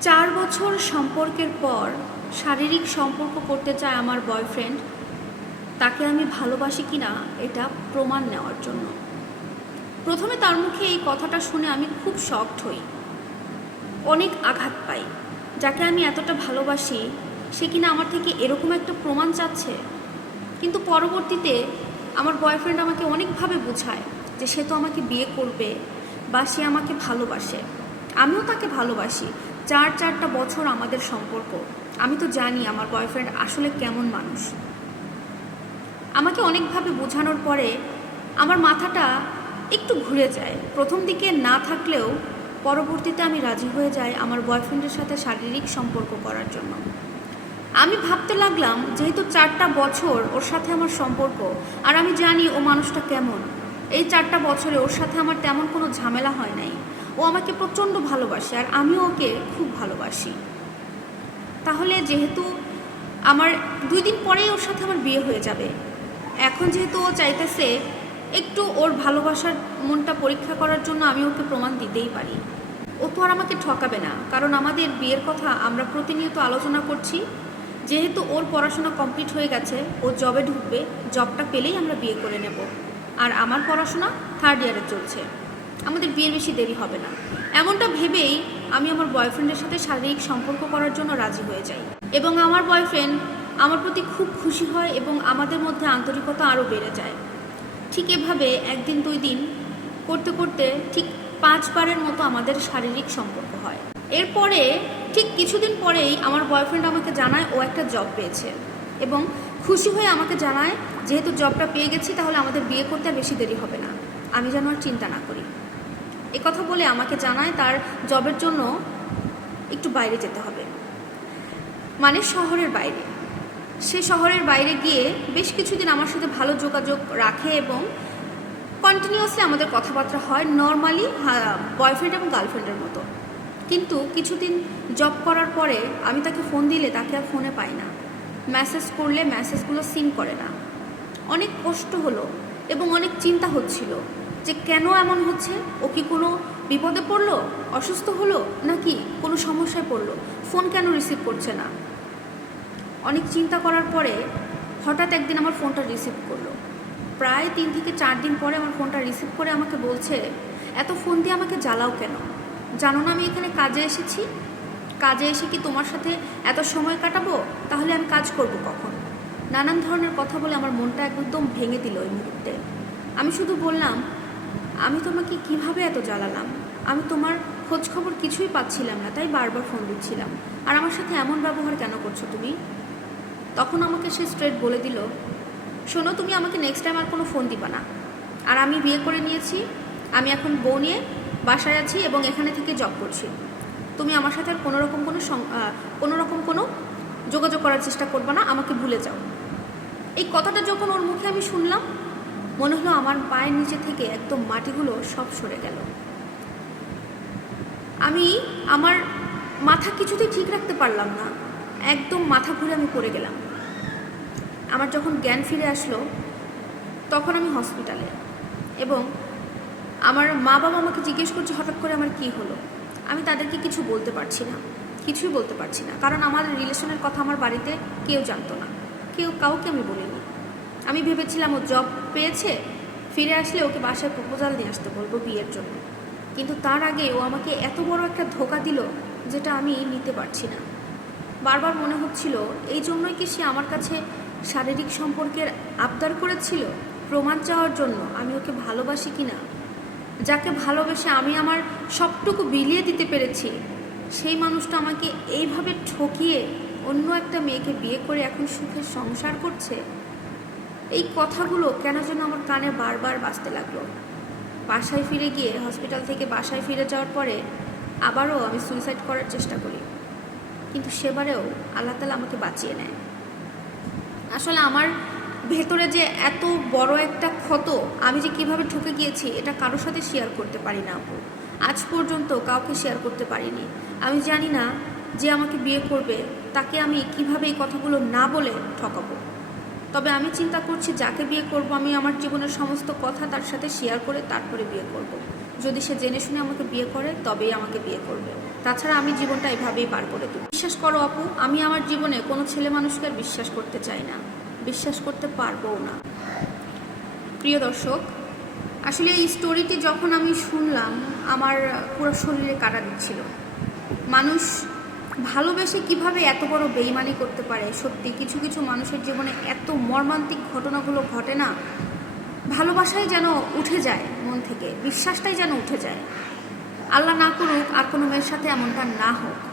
চার বছর সম্পর্কের পর শারীরিক সম্পর্ক করতে চায় আমার বয়ফ্রেন্ড তাকে আমি ভালোবাসি কিনা এটা প্রমাণ নেওয়ার জন্য। প্রথমে তার মুখে এই কথাটা শুনে আমি খুব শকড হই। অনেক আঘাত পাই। যাকে আমি এতটা ভালোবাসি, সে কিনা আমার থেকে এরকম একটা প্রমাণ চাচ্ছে? কিন্তু পরবর্তীতে আমার বয়ফ্রেন্ড আমাকে অনেকভাবে বোঝায় যে সে তো আমাকে বিয়ে করবে বা সে আমাকে ভালোবাসে। আমিও তাকে ভালোবাসি। চার চারটা বছর আমাদের সম্পর্ক। আমি তো জানি আমার বয়ফ্রেন্ড আসলে কেমন মানুষ। আমাকে অনেকভাবে বোঝানোর পরে আমার মাথাটা একটু ঘুরে যায়। প্রথম দিকে না থাকলেও পরবর্তীতে আমি রাজি হয়ে যাই আমার বয়ফ্রেন্ডের সাথে শারীরিক সম্পর্ক করার জন্য। আমি ভাবতে লাগলাম, যেহেতু চারটা বছর ওর সাথে আমার সম্পর্ক, আর আমি জানি ও মানুষটা কেমন, এই চারটা বছরে ওর সাথে আমার তেমন কোনো ঝামেলা হয় নাই। ও আমাকে প্রচণ্ড ভালোবাসে আর আমিও ওকে খুব ভালোবাসি। তাহলে যেহেতু আমার দুই দিন পরেই ওর সাথে আমার বিয়ে হয়ে যাবে, এখন যেহেতু ও চাইতেছে একটু ওর ভালোবাসার মনটা পরীক্ষা করার জন্য আমি ওকে প্রমাণ দিতেই পারি। ও তো আর আমাকে ঠকাবে না, কারণ আমাদের বিয়ের কথা আমরা প্রতিনিয়ত আলোচনা করছি। যেহেতু ওর পড়াশোনা কমপ্লিট হয়ে গেছে, ও জবে ঢুকবে, জবটা পেলেই আমরা বিয়ে করে নেব। আর আমার পড়াশোনা থার্ড ইয়ারে চলছে। আমাদের বিয়ের বেশি দেরি হবে না। এমনটা ভেবেই আমি আমার বয়ফ্রেন্ডের সাথে শারীরিক সম্পর্ক করার জন্য রাজি হয়ে যাই। এবং আমার বয়ফ্রেন্ড আমার প্রতি খুব খুশি হয় এবং আমাদের মধ্যে আন্তরিকতা আরও বেড়ে যায়। ঠিক এভাবে একদিন দুই দিন করতে করতে ঠিক পাঁচবারের মতো আমাদের শারীরিক সম্পর্ক হয়। এরপরে ঠিক কিছুদিন পরেই আমার বয়ফ্রেন্ড আমাকে জানায় ও একটা জব পেয়েছে। এবং খুশি হয়ে আমাকে জানায়, যেহেতু জবটা পেয়ে গেছি, তাহলে আমাদের বিয়ে করতে বেশি দেরি হবে না। আমি যেন আর চিন্তা না করি। কথা বলে আমাকে জানায় তার জবের জন্য একটু বাইরে যেতে হবে। মানে শহরের বাইরে। সে শহরের বাইরে গিয়ে বেশ কিছুদিন আমার সাথে ভালো যোগাযোগ রাখে এবং কন্টিনিউয়াসলি আমাদের কথাবার্তা হয় নর্মালি বয়ফ্রেন্ড এবং গার্লফ্রেন্ডের মতো। কিন্তু কিছুদিন জব করার পরে আমি তাকে ফোন দিলে তাকে আর ফোনে পাই না। মেসেজ করলে মেসেজগুলো সিন করে না। অনেক কষ্ট হলো এবং অনেক চিন্তা হচ্ছিল। যে কেন এমন হচ্ছে? ও কি কোনো বিপদে পড়ল? অসুস্থ হলো? নাকি কোনো সমস্যায় পড়ল? ফোন কেন রিসিভ করছে না? অনেক চিন্তা করার পরে হঠাৎ একদিন আমার ফোনটা রিসিভ করল। প্রায় তিন থেকে চার দিন পরে আমার ফোনটা রিসিভ করে আমাকে বলছে, এত ফোন দিয়ে আমাকে জ্বালাও কেন? জানো না আমি এখানে কাজে এসেছি? কাজে এসে কি তোমার সাথে এত সময় কাটাবো? তাহলে আমি কাজ করব কখন? নানান ধরনের কথা বলে আমার মনটা একদম ভেঙে দিল ওই মুহূর্তে। আমি শুধু বললাম আমি তোমাকে কীভাবে এত জ্বালালাম? আমি তোমার খোঁজ খবর কিছুই পাচ্ছিলাম না তাই বারবার ফোন দিচ্ছিলাম। আর আমার সাথে এমন ব্যবহার কেন করছ তুমি? তখন আমাকে সে স্ট্রেট বলে দিল শোনো তুমি আমাকে নেক্সট টাইম আর কোনো ফোন দিবা না। আর আমি বিয়ে করে নিয়েছি আমি এখন বউ নিয়ে বাসায় আছি এবং এখানে থেকে জব করছি। তুমি আমার সাথে আর কোনো রকম কোনো সং- আহ, কোনো রকম কোনো যোগাযোগ করার চেষ্টা করবে না আমাকে ভুলে যাও। এই কথাটা যখন ওর মুখে আমি শুনলাম মনে হলো আমার পায়ের নিচে থেকে একদম মাটিগুলো সব সরে গেল। আমি আমার মাথা কিছুতেই ঠিক রাখতে পারলাম না। একদম মাথা ঘুরে আমি পড়ে গেলাম। আমার যখন জ্ঞান ফিরে আসলো, তখন আমি হসপিটালে এবং আমার মা বাবা আমাকে জিজ্ঞেস করছে, হঠাৎ করে আমার কি হলো? আমি তাদেরকে কিছু বলতে পারছি না, কিছুই বলতে পারছি না। কারণ আমার রিলেশনের কথা আমার বাড়িতে কেউ জানতো না। কেউ কাউকে আমি বলিনি। আমি ভেবেছিলাম ও জব পেয়েছে, ফিরে আসলে ওকে বাসায় প্রপোজাল নিয়ে আসতে বলব বিয়ের জন্য। কিন্তু তার আগে ও আমাকে এত বড় একটা ধোকা দিল যেটা আমি নিতে পারছি না। বারবার মনে হচ্ছিল, এই জন্যই কি সে আমার কাছে শারীরিক সম্পর্কের আবদার করেছিল? প্রমাণ চাওয়ার জন্য আমি ওকে ভালোবাসি কি না যাকে ভালোবেসে আমি আমার সবটুকু বিলিয়ে দিতে পেরেছি, সেই মানুষটা আমাকে এইভাবে ঠকিয়ে অন্য একটা মেয়েকে বিয়ে করে এখন সুখে সংসার করছে? এই কথাগুলো কেন যেন আমার কানে বারবার বাঁচতে লাগল। বাসায় ফিরে গিয়ে হসপিটাল থেকে বাসায় ফিরে যাওয়ার পরে আবারও আমি সুইসাইড করার চেষ্টা করি। কিন্তু সেবারেও আল্লাহ তালা আমাকে বাঁচিয়ে নেয়। আসলে আমার ভেতরে যে এত বড় একটা ক্ষত, আমি যে কীভাবে ঠকে গিয়েছি, এটা কারোর সাথে শেয়ার করতে পারি না আপু। আজ পর্যন্ত কাউকে শেয়ার করতে পারিনি। আমি জানি না যে আমাকে বিয়ে করবে, তাকে আমি কীভাবে এই কথাগুলো না বলে ঠকাবো। তবে আমি চিন্তা করছি যাকে বিয়ে করব, আমি আমার জীবনের সমস্ত কথা তার সাথে শেয়ার করে তারপরে বিয়ে করব। যদি সে জেনে শুনে আমাকে বিয়ে করে, তবেই আমাকে বিয়ে করবে। তাছাড়া আমি জীবনটা এভাবেই পার করে দেব বিশ্বাস করো আপু, আমি আমার জীবনে কোনো ছেলে মানুষকে আর বিশ্বাস করতে চাই না। বিশ্বাস করতে পারবও না। প্রিয় দর্শক, আসলে এই স্টোরিটি যখন আমি শুনলাম, আমার পুরো শরীরে কাটা দিচ্ছিল। মানুষ ভালোবেসে কীভাবে এত বড় বেইমানি করতে পারে? সত্যি, কিছু কিছু মানুষের জীবনে এত মর্মান্তিক ঘটনাগুলো ঘটে না। ভালোবাসাই যেন উঠে যায় মন থেকে, বিশ্বাসটাই যেন উঠে যায়। আল্লাহ না করুক, আর কোনো মেয়ের সাথে এমনটা না হোক।